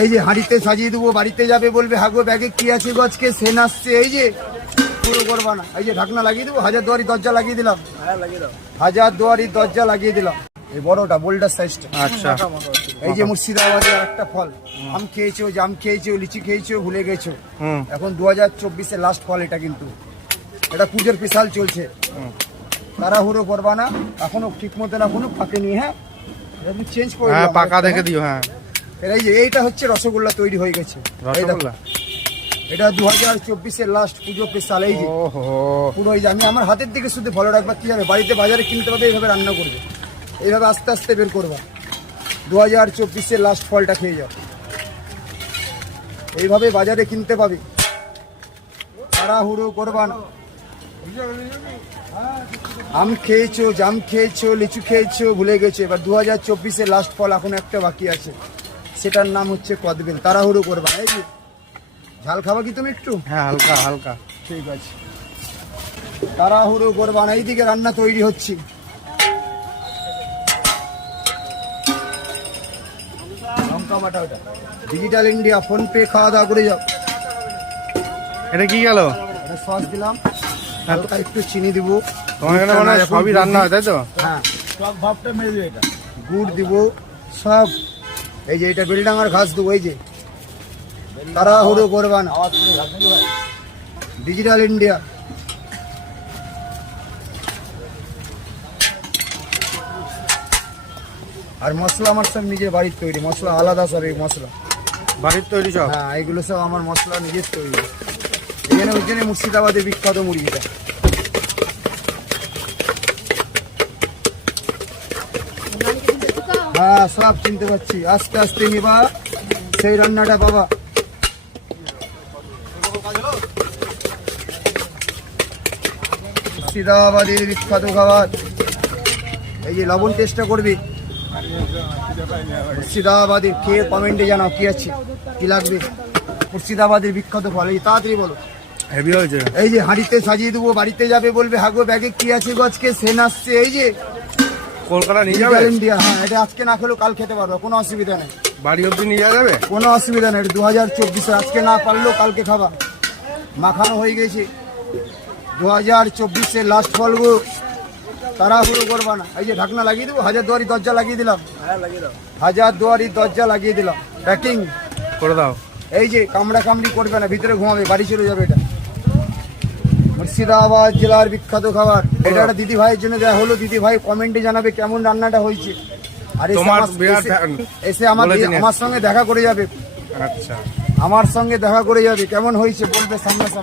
এই যে হাঁড়িতে সাজিয়ে দেবো, বাড়িতে যাবে বলবে হাগো ব্যাগে কি আছে গজকে সেন আসছে। এই যে পুরো করবা না, এই যে ঢাকনা লাগিয়ে দেবো, হাজার দুয়ারি দরজা লাগিয়ে দিলাম, হাজার দুয়ারি দরজা লাগিয়ে দিলাম। এই বড়টা বোল্ডার সাইজটা। আচ্ছা, এই যে মুর্শিদাবাদের একটা ফল, আম খেয়েছো, জাম খেয়েছো, লিচি খেয়েছো, ভুলে গেছো। এখন 2024-এর লাস্ট ফল এটা, কিন্তু এটা পুজোর স্পেশাল চলছে। তাড়াহুড়ো করবা না, এখনো ঠিক মতো না, কোনো পাকেনি। হ্যাঁ, চেঞ্জ করে পাকা দেখে দিও। হ্যাঁ, এই যে এইটা হচ্ছে রসগোল্লা তৈরি হয়ে গেছে। রসগোল্লা এটা 2024-এর লাস্ট পুজো স্পেশাল। এই যে পুরো, এই যে আমি আমার হাতের দিকে শুধু ফলো রাখবা, কি হবে বাড়িতে বাজারে কিনতে পাবে, এইভাবে রান্না করবে, এইভাবে আস্তে আস্তে বের করবা। 2024-এর লাস্ট ফলটা খেয়ে যাও, এইভাবে বাজারে কিনতে পাবে, তাড়াহুড়ো করবা না। আম খেয়েছো, জাম খেয়েছো, লিচু খেয়েছো, ভুলে গেছো। এবার 2024-এর লাস্ট ফল এখন একটা বাকি আছে, সেটার নাম হচ্ছে কদবেল। তাড়াহুড়ো করবা। এই যে ঝাল খাবা কি তুমি একটু? হ্যাঁ, হালকা হালকা। ঠিক আছে, তাড়াহুড়ো করবা না। এইদিকে রান্না তৈরি হচ্ছে। লঙ্কা বাটা, ওটা ডিজিটাল ইন্ডিয়া, ফোন পে, খাওয়া দাওয়া করে যাও। এটা কি গেল? এটা সস দিলাম, হালকা একটু চিনি দিব। তোমার এখানে মানে সবই রান্না হয়, তাই তো? হ্যাঁ, সব ভাবটা মেরে দেবো। এটা গুড় দিব সব। এই যে এটা বেলডাঙ্গার ঘাস দেবো। এই যে তাড়াহুড়ো করবা না, ডিজিটাল ইন্ডিয়া। আর মশলা আমার সব নিজের বাড়ির তৈরি মশলা, আলাদা সব এই মশলা বাড়ির তৈরি সব। হ্যাঁ, এগুলো সব আমার মশলা নিজের তৈরি। এখানে ওই জন্য মুর্শিদাবাদের বিখ্যাত মুরগিটা। হ্যাঁ, সব চিনতে পারছি, আস্তে আস্তে নিবা, সেই রান্নাটা বাবা। মুর্শিদাবাদের বিখ্যাত খাবার। এই যে লবণ টেস্টটা করবি, মুর্শিদাবাদের খেয়ে কমেন্টে জানাও কি আছে, কি লাগবে। মুর্শিদাবাদের বিখ্যাত ফল। এই তাড়াতাড়ি বলো। হেভি হয়েছে। এই যে হাঁড়িতে সাজিয়ে দেবো, বাড়িতে যাবে বলবে হাগো ব্যাগে কি আছে গজকে সেন আসছে। এই যে কলকাতা নিয়ে যাবে? ইন্ডিয়া। হ্যাঁ, এটা আজকে না খেলেও কাল খেতে পারবো, কোনো অসুবিধা নেই। বাড়ি অব্দি নিয়ে যাওয়া যাবে? কোনো অসুবিধা নেই। 2024-এ আজকে না পারলেও কালকে খাবা, মাখানো হয়ে গেছে। 2024-এর লাস্ট ফল গো, তাড়াহুড়ো করবা না। এই যে ঢাকনা লাগিয়ে দেবো, হাজার দুয়ারি দরজা লাগিয়ে দিলাম, হাজার দুয়ারি দরজা লাগিয়ে দিলাম, প্যাকিং করে দাও। এই যে কামড়া কামড়ি করবে না, ভিতরে ঘুমাবে, বাড়ি চলে যাবে। এটা মুর্শিদাবাদ জেলার বিখ্যাত খাবার। এটা একটা দিদি ভাইয়ের জন্য দেওয়া হলো। দিদি ভাই কমেন্টে জানাবে কেমন রান্নাটা হয়েছে, আর এসে আমার সঙ্গে দেখা করে যাবে। আচ্ছা, আমার সঙ্গে দেখা করে যাবে, কেমন হয়েছে বলবে সামনাসামনি।